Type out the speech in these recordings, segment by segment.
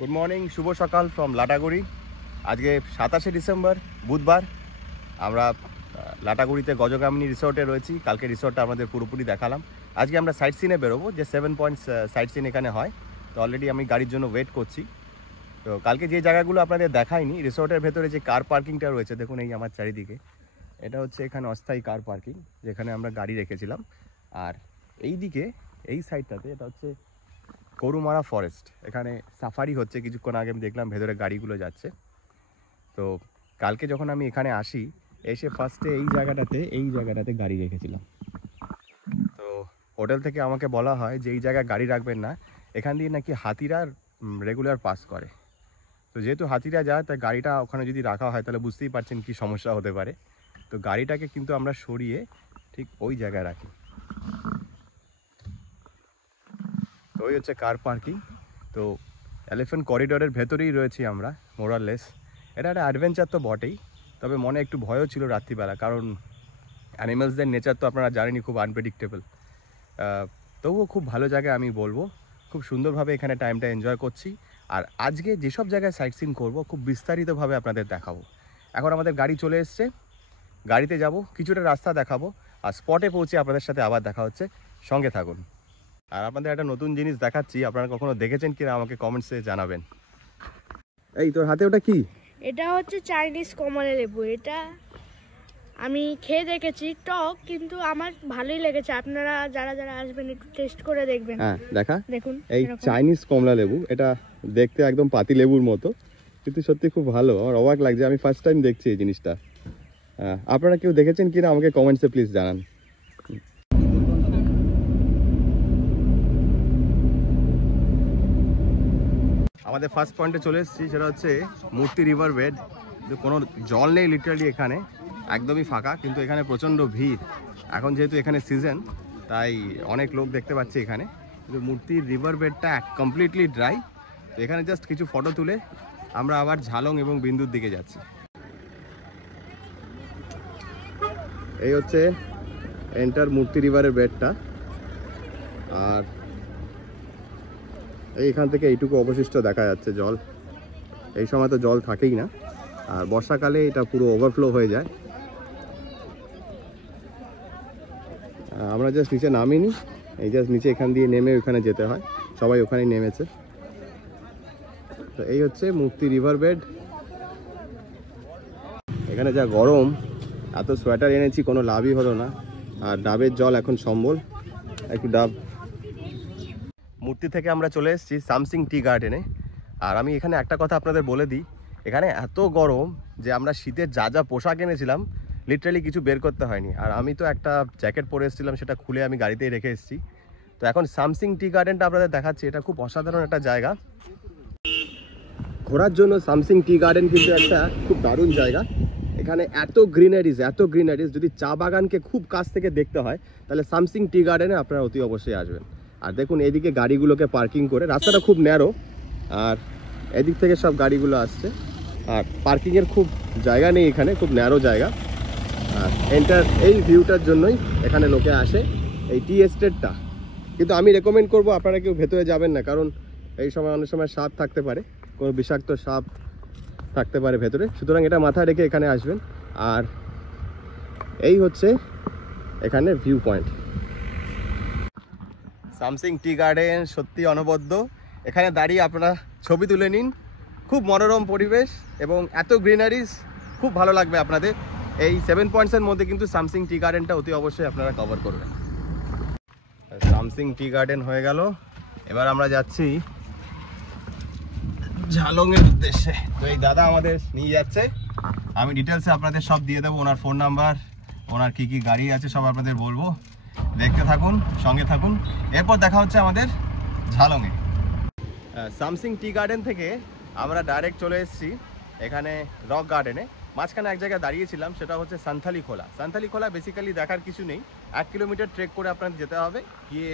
Good morning, শুভ সকাল from Lataguri. আজকে 27শে December বুধবার। আমরা লাটাগুড়িতে গজকামিনী রিসোর্টে রয়েছি। কালকে রিসোর্টটা আমাদের পুরোপুরি দেখালাম। আজকে আমরা সাইট সিনে বেরোবো, যে 7 পয়েন্টস সাইট সিন এখানে হয়। তো অলরেডি আমি গাড়ির জন্য ওয়েট করছি। তো কালকে যে জায়গাগুলো আপনাদের দেখাইনি, রিসোর্টের ভেতরে যে কার পার্কিংটা রয়েছে দেখুন এই আমার চারিদিকে, এটা হচ্ছে এখানে অস্থায়ী কার পার্কিং, যেখানে আমরা গাড়ি রেখেছিলাম। আর এই দিকে এই সাইডটাতে এটা হচ্ছে গরুমারা ফরেস্ট। এখানে সাফারি হচ্ছে, কিছুক্ষণ আগে আমি দেখলাম ভেতরে গাড়িগুলো যাচ্ছে। তো কালকে যখন আমি এখানে আসি, এসে ফার্স্টে এই জায়গাটাতে গাড়ি রেখেছিলাম। তো হোটেল থেকে আমাকে বলা হয় যে এই জায়গায় গাড়ি রাখবেন না, এখান দিয়ে নাকি হাতিরা রেগুলার পাস করে। তো যেহেতু হাতিরা যায়, তাই গাড়িটা ওখানে যদি রাখা হয় তাহলে বুঝতেই পারছেন কি সমস্যা হতে পারে। তো গাড়িটাকে কিন্তু আমরা সরিয়ে ঠিক ওই জায়গায় রাখি। তো ওই হচ্ছে কার পার্কিং। তো এলিফ্যান্ট করিডোরের ভেতরেই রয়েছি আমরা মোরাললেস। এটা একটা অ্যাডভেঞ্চার তো বটেই, তবে মনে একটু ভয়ও ছিল রাত্রিবেলা, কারণ অ্যানিমেলসদের নেচার তো আপনারা জানেনই, খুব আনপ্রেডিক্টেবল। তবুও খুব ভালো জায়গায় আমি বলবো, খুব সুন্দরভাবে এখানে টাইমটা এনজয় করছি। আর আজকে যেসব জায়গায় সাইট সিন করবো খুব বিস্তারিতভাবে আপনাদের দেখাবো। এখন আমাদের গাড়ি চলে এসছে, গাড়িতে যাব, কিছুটা রাস্তা দেখাবো, আর স্পটে পৌঁছে আপনাদের সাথে আবার দেখা হচ্ছে। সঙ্গে থাকুন। আর আপনাদের একটা নতুন জিনিস দেখাচ্ছি, আপনারা কখনো দেখেছেন কিনা আমাকে কমেন্টসে জানাবেন। এই তোর হাতে ওটা কি? এটা হচ্ছে চাইনিজ কমলা লেবু। এটা আমি খেয়ে দেখেছি, টক, কিন্তু আমার ভালোই লেগেছে। আপনারা যারা যারা আসবেন একটু টেস্ট করে দেখবেন। হ্যাঁ দেখা, দেখুন এই চাইনিজ কমলা লেবু, এটা দেখতে একদম পাতি লেবুর মতো, কিন্তু সত্যি খুব ভালো। আমার অবাক লাগছে, আমি ফার্স্ট টাইম দেখছি এই জিনিসটা। আপনারা কেউ দেখেছেন কিনা আমাকে কমেন্টসে প্লিজ জানান। আমাদের ফার্স্ট পয়েন্টে চলে এসেছি, সেটা হচ্ছে মূর্তি রিভার বেড। কোনো জল নেই লিটারালি, এখানে একদমই ফাঁকা, কিন্তু এখানে প্রচণ্ড ভিড়। এখন যেহেতু এখানে সিজন, তাই অনেক লোক দেখতে পাচ্ছি এখানে। কিন্তু মূর্তির রিভার বেডটা কমপ্লিটলি ড্রাই। তো এখানে জাস্ট কিছু ফটো তুলে আমরা আবার ঝালং এবং বিন্দুর দিকে যাচ্ছি। এই হচ্ছে এন্টার মূর্তি রিভারের বেডটা। আর এইখান থেকে এইটুকু অবশিষ্ট দেখা যাচ্ছে জল। এই সময় তো জল থাকেই না, আর বর্ষাকালে এটা পুরো ওভারফ্লো হয়ে যায়। আমরা জাস্ট নিচে নামিনি, এই জাস্ট নিচে এখান দিয়ে নেমে ওখানে যেতে হয়, সবাই ওখানেই নেমেছে। তো এই হচ্ছে মূর্তি রিভার বেড। এখানে যা গরম, এত সোয়েটার এনেছি কোনো লাভই হলো না। আর ডাবের জল এখন সম্বল, একটু ডাব। মূর্তি থেকে আমরা চলে এসেছি সামসিং টি গার্ডেনে। আর আমি এখানে একটা কথা আপনাদের বলে দিই, এখানে এত গরম যে আমরা শীতের যা যা পোশাক এনেছিলাম লিটারালি কিছু বের করতে হয়নি। আর আমি তো একটা জ্যাকেট পরে এসেছিলাম, সেটা খুলে আমি গাড়িতেই রেখে এসেছি। তো এখন সামসিং টি গার্ডেনটা আপনাদের দেখাচ্ছি। এটা খুব অসাধারণ একটা জায়গা ঘোরার জন্য। সামসিং টি গার্ডেন কিন্তু একটা খুব দারুণ জায়গা। এখানে এত গ্রিনারিজ, যদি চা বাগানকে খুব কাছ থেকে দেখতে হয় তাহলে সামসিং টি গার্ডেনে আপনারা অতি অবশ্যই আসবেন। আর দেখুন এদিকে গাড়িগুলোকে পার্কিং করে, রাস্তাটা খুব ন্যারো, আর এদিক থেকে সব গাড়িগুলো আসছে। আর পার্কিংয়ের খুব জায়গা নেই এখানে, খুব ন্যারো জায়গা। আর এই ভিউটার জন্যই এখানে লোকে আসে, এই টি এস্টেটটা। কিন্তু আমি রেকমেন্ড করবো আপনারা কেউ ভেতরে যাবেন না, কারণ এই সময় অনেক সময় সাপ থাকতে পারে, কোনো বিষাক্ত সাপ থাকতে পারে ভেতরে। সুতরাং এটা মাথায় রেখে এখানে আসবেন। আর এই হচ্ছে এখানে view point. Samsing tea garden সত্যি অনবদ্য। এখানে দাঁড়িয়ে আপনারা ছবি তুলে নিন, খুব মনোরম পরিবেশ এবং এত গ্রিনারিজ, খুব ভালো লাগবে আপনাদের। এই 7 পয়েন্টসের মধ্যে কিন্তু সামসিং টি গার্ডেনটা অতি অবশ্যই আপনারা কভার করবেন। সামসিং টি গার্ডেন হয়ে গেল, এবার আমরা যাচ্ছি ঝালংয়ের উদ্দেশ্যে। তো এই দাদা আমাদের নিয়ে যাচ্ছে, আমি ডিটেলসে আপনাদের সব দিয়ে দেবো, ওনার ফোন নাম্বার, ওনার কী কী গাড়ি আছে সব আপনাদের বলবো। দেখতে থাকুন, সঙ্গে থাকুন। এরপর দেখা হচ্ছে আমাদের ঝালংয়ে। সামসিং টি গার্ডেন থেকে আমরা ডাইরেক্ট চলে এসেছি এখানে রক গার্ডেনে। মাঝখানে এক জায়গায় দাঁড়িয়েছিলাম, সেটা হচ্ছে সান্থালি খোলা। সান্থালি খোলা বেসিক্যালি দেখার কিছু নেই, 1 কিলোমিটার ট্রেক করে আপনাদের যেতে হবে, গিয়ে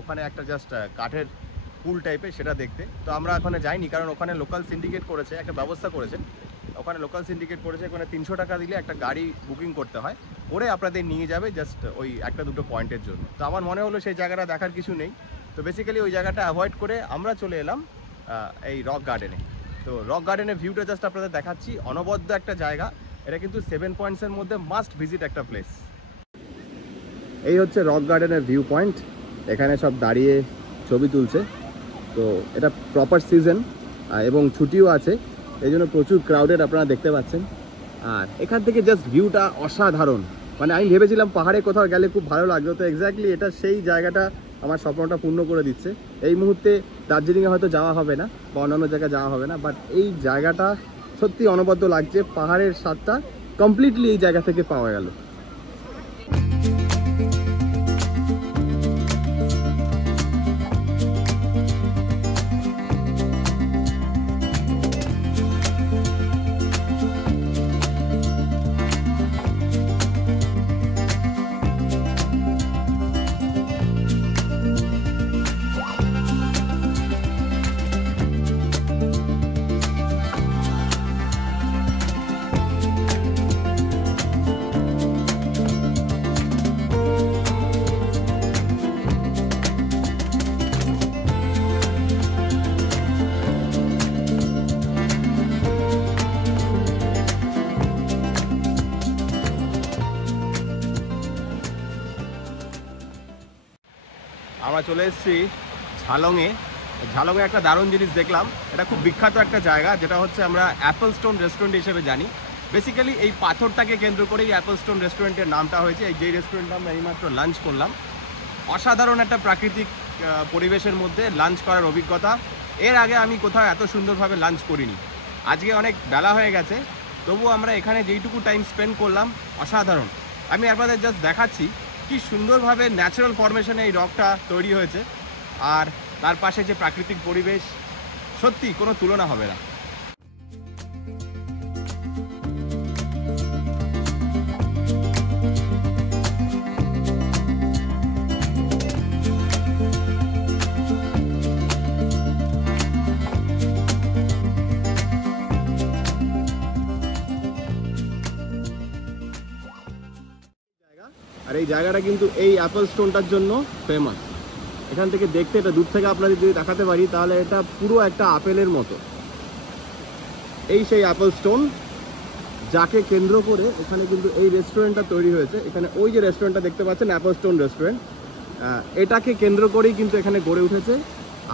ওখানে একটা জাস্ট কাঠের পুল টাইপের, সেটা দেখতে। তো আমরা ওখানে যাইনি, কারণ ওখানে লোকাল সিন্ডিকেট করেছে, একটা ব্যবস্থা করেছে ওখানে। লোকাল সিন্ডিকেট করেছে, ওখানে 300 টাকা দিলে একটা গাড়ি বুকিং করতে হয়, ওরে আপনাদের নিয়ে যাবে জাস্ট ওই একটা দুটো পয়েন্টের জন্য। তো আমার মনে হলো সেই জায়গাটা দেখার কিছু নেই, তো বেসিক্যালি ওই জায়গাটা অ্যাভয়েড করে আমরা চলে এলাম এই রক গার্ডেনে। তো রক গার্ডেনের ভিউটা জাস্ট আপনাদের দেখাচ্ছি, অনবদ্য একটা জায়গা। এটা কিন্তু 7 পয়েন্টসের মধ্যে মাস্ট ভিজিট একটা প্লেস। এই হচ্ছে রক গার্ডেনের ভিউ পয়েন্ট, এখানে সব দাঁড়িয়ে ছবি তুলছে। তো এটা প্রপার সিজন এবং ছুটিও আছে, এই জন্য প্রচুর ক্রাউডেড আপনারা দেখতে পাচ্ছেন। আর এখান থেকে জাস্ট ভিউটা অসাধারণ, মানে আমি ভেবেছিলাম পাহাড়ে কোথাও গেলে খুব ভালো লাগতো, তো এক্স্যাক্টলি এটা সেই জায়গাটা আমার স্বপ্নটা পূর্ণ করে দিচ্ছে। এই মুহূর্তে দার্জিলিংয়ে হয়তো যাওয়া হবে না বা অন্যান্য জায়গায় যাওয়া হবে না, বাট এই জায়গাটা সত্যি অনবদ্য লাগছে। পাহাড়ের স্বাদটা কমপ্লিটলি এই জায়গা থেকে পাওয়া গেল। আমরা চলে এসেছি ঝালংয়ে। ঝালংয়ে একটা দারুণ জিনিস দেখলাম, এটা খুব বিখ্যাত একটা জায়গা, যেটা হচ্ছে আমরা অ্যাপল স্টোন রেস্টুরেন্ট হিসেবে জানি। বেসিক্যালি এই পাথরটাকে কেন্দ্র করেই অ্যাপল স্টোন রেস্টুরেন্টের নামটা হয়েছে। এই যেই রেস্টুরেন্টে আমরা এইমাত্র লাঞ্চ করলাম, অসাধারণ একটা প্রাকৃতিক পরিবেশের মধ্যে লাঞ্চ করার অভিজ্ঞতা। এর আগে আমি কোথাও এত সুন্দরভাবে লাঞ্চ করিনি। আজকে অনেক বেলা হয়ে গেছে, তবুও আমরা এখানে যেইটুকু টাইম স্পেন্ড করলাম অসাধারণ। আমি আপনাদের জাস্ট দেখাচ্ছি কি সুন্দরভাবে ন্যাচারাল ফরমেশনে এই রকটা তৈরি হয়েছে, আর তার পাশে যে প্রাকৃতিক পরিবেশ, সত্যি কোনো তুলনা হবে না। আর এই জায়গাটা কিন্তু এই অ্যাপল স্টোনটার জন্য ফেমাস। এখান থেকে দেখতে, এটা দূর থেকে আপনাদের যদি দেখাতে পারি তাহলে এটা পুরো একটা আপেলের মতো। এই সেই অ্যাপল স্টোন, যাকে কেন্দ্র করে এখানে কিন্তু এই রেস্টুরেন্টটা তৈরি হয়েছে। এখানে ওই যে রেস্টুরেন্টটা দেখতে পাচ্ছেন অ্যাপল স্টোন রেস্টুরেন্ট, এটাকে কেন্দ্র করেই কিন্তু এখানে গড়ে উঠেছে।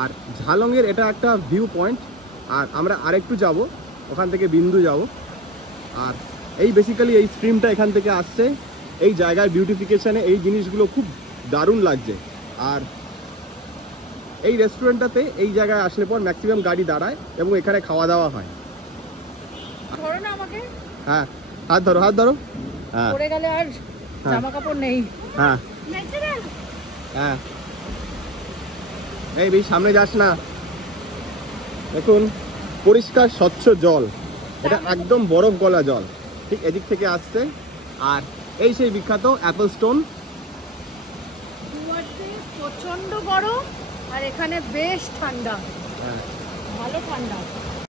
আর ঝালংয়ের এটা একটা ভিউ পয়েন্ট। আর আমরা আরেকটু যাব, ওখান থেকে বিন্দু যাব। আর এই বেসিক্যালি এই স্ট্রিমটা এখান থেকে আসছে। এই জায়গার বিউটিফিকেশনে এই জিনিসগুলো খুব দারুণ লাগছে। আর এই রেস্টুরেন্টটাতে এই জায়গায় আসলে পর ম্যাক্সিমাম গাড়ি দাঁড়ায় এবং এখানে খাওয়া দাওয়া হয়। ধরো না আমাকে। হ্যাঁ, হাত ধরো, হাত ধরো। হ্যাঁ, পড়ে গেলে আর জামা কাপড় নেই। হ্যাঁ হ্যাঁ, এই বেশি সামনে যাস না। দেখুন পরিষ্কার স্বচ্ছ জল, এটা একদম বরফ গলা জল, ঠিক এদিক থেকে আসছে। আর এই সেই বিখ্যাত অ্যাপল স্টোন। প্রচন্ড গরম আর এখানে বেশ ঠান্ডা, ভালো ঠান্ডা।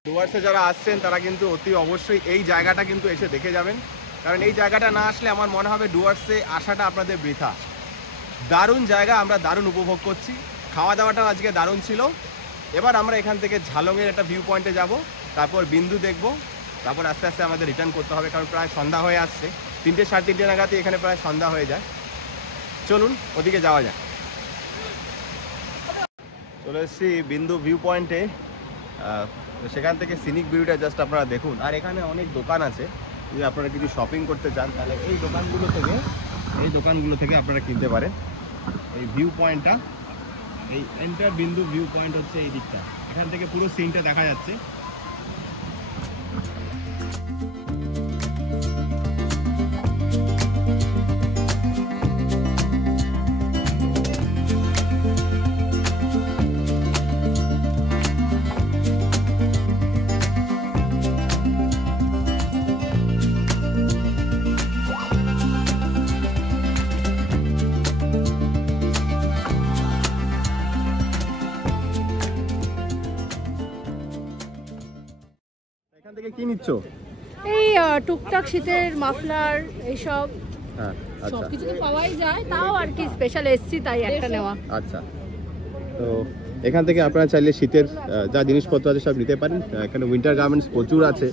ডুয়ার্সে যারা আসছেন তারা কিন্তু অতি অবশ্যই এই জায়গাটা কিন্তু এসে দেখে যাবেন, কারণ এই জায়গাটা না আসলে আমার মনে হবে ডুয়ার্সে আসাটা আপনাদের বৃথা। দারুণ জায়গা, আমরা দারুণ উপভোগ করছি। খাওয়া দাওয়াটাও আজকে দারুণ ছিল। এবার আমরা এখান থেকে ঝালংয়ের একটা ভিউ পয়েন্টে যাব, তারপর বিন্দু দেখব, তারপর আস্তে আস্তে আমাদের রিটার্ন করতে হবে, কারণ প্রায় সন্ধ্যা হয়ে আসছে। 3টে সাড়ে 3টে নাগাদই এখানে প্রায় সন্ধ্যা হয়ে যায়। চলুন ওদিকে যাওয়া যায়। চলে এসেছি বিন্দু ভিউ পয়েন্টে। সেখান থেকে সিনিক ভিউটা জাস্ট আপনারা দেখুন। আর এখানে অনেক দোকান আছে, যদি আপনারা কিছু শপিং করতে চান তাহলে এই দোকানগুলো থেকে আপনারা কিনতে পারেন। এই ভিউ পয়েন্টটা, এই এন্টার বিন্দু ভিউ পয়েন্ট হচ্ছে এই দিকটা, এখান থেকে পুরো সিনটা দেখা যাচ্ছে। এখান থেকে কি নিচ্ছ? এই টুকটাক শীতের মাফলার এইসব। হ্যাঁ, আচ্ছা, সবকিছু তো পাওয়াই যায়, তাও আর কি স্পেশাল এসছি তাই একটা নেওয়া। আচ্ছা। তো এখান থেকে আপনারা চাইলে শীতের যা জিনিসপত্র আছে সব নিতে পারেন। এখানে উইন্টার গার্মেন্টস প্রচুর আছে,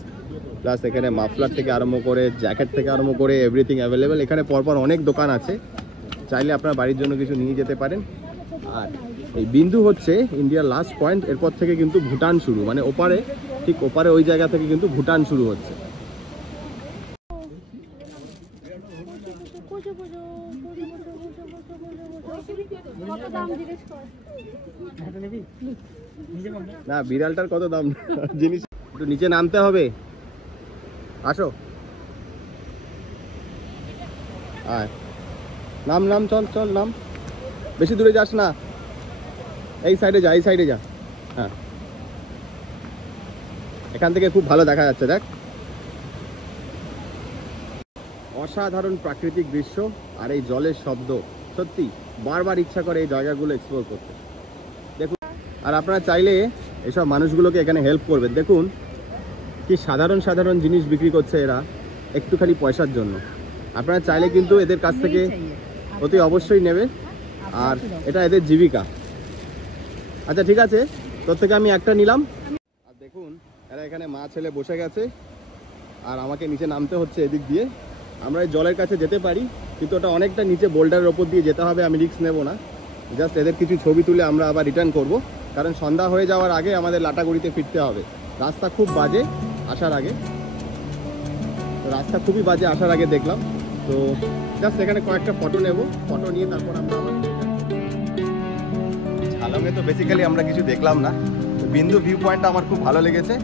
প্লাস এখানে মাফলার থেকে আরম্ভ করে জ্যাকেট থেকে আরম্ভ করে এভরিথিং অ্যাভেলেবেল। এখানে পরপর অনেক দোকান আছে, চাইলে আপনার বাড়ির জন্য কিছু নিয়ে যেতে পারেন। আর এই বিন্দু হচ্ছে ইন্ডিয়ার লাস্ট পয়েন্ট, এরপর থেকে কিন্তু ভুটান শুরু, মানে ওপারে, ঠিক ওপারে ওই জায়গা থেকে কিন্তু ভুটান শুরু হচ্ছে। না বিড়ালটার কত দাম জিনিস, একটু নিচে নামতে হবে, আসো আয়, নাম নাম, চল চল নাম, বেশি দূরে যাস না, এই সাইডে যা, এই সাইডে যা। হ্যাঁ এখান থেকে খুব ভালো দেখা যাচ্ছে, দেখ অসাধারণ প্রাকৃতিক দৃশ্য আর এই জলের শব্দ, সত্যি বারবার ইচ্ছা করে এই জায়গাগুলো এক্সপ্লোর করতে। দেখুন, আর আপনারা চাইলে এসব মানুষগুলোকে এখানে হেল্প করবেন। দেখুন কি সাধারণ সাধারণ জিনিস বিক্রি করছে এরা একটুখানি পয়সার জন্য। আপনারা চাইলে কিন্তু এদের কাছ থেকে অতি অবশ্যই নেবে, আর এটা এদের জীবিকা। আচ্ছা ঠিক আছে, তোর থেকে আমি একটা নিলাম। আর দেখুন এরা এখানে মা ছেলে বসে গেছে, আর আমাকে নিচে নামতে হচ্ছে এদিক দিয়ে। আমরা এই জলের কাছে যেতে পারি, কিন্তু ওটা অনেকটা নিচে বোল্ডারের ওপর দিয়ে যেতে হবে, আমি রিস্ক নেব না। জাস্ট এদের কিছু ছবি তুলে আমরা আবার রিটার্ন করব, কারণ সন্ধ্যা হয়ে যাওয়ার আগে আমাদের লাটাগুড়িতে ফিরতে হবে। রাস্তা খুব বাজে আসার আগে, রাস্তা খুবই বাজে আসার আগে দেখলাম। তো জাস্ট এখানে কয়েকটা ফটো নেব, ফটো নিয়ে তারপর আমরা ঝালংয়ে তো বেসিক্যালি আমরা কিছু দেখলাম না। বিন্দু ভিউ পয়েন্টটা আমার খুব ভালো লেগেছে।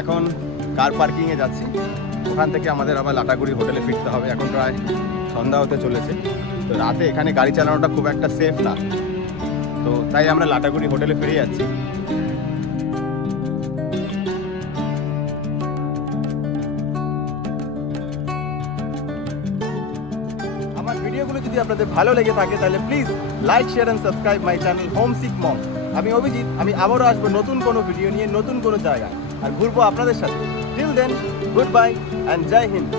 এখন কার পার্কিংয়ে যাচ্ছি, ওখান থেকে আমাদের আবার লাটাগুড়ি হোটেলে ফিরতে হবে। এখন প্রায় সন্ধ্যা হতে চলেছে, তো রাতে এখানে গাড়ি চালানোটা খুব একটা সেফ না, তো তাই আমরা লাটাগুড়ি হোটেলে ফিরে যাচ্ছি। আমার ভিডিওগুলো যদি আপনাদের ভালো লেগে থাকে তাহলে please like, share and subscribe my channel homesick mom. আমি অভিজিৎ, আমি আবারও আসবো নতুন কোনো ভিডিও নিয়ে, নতুন কোনো জায়গায়, আর ঘুরবো আপনাদের সাথে। Till then, good bye and Jai Hind.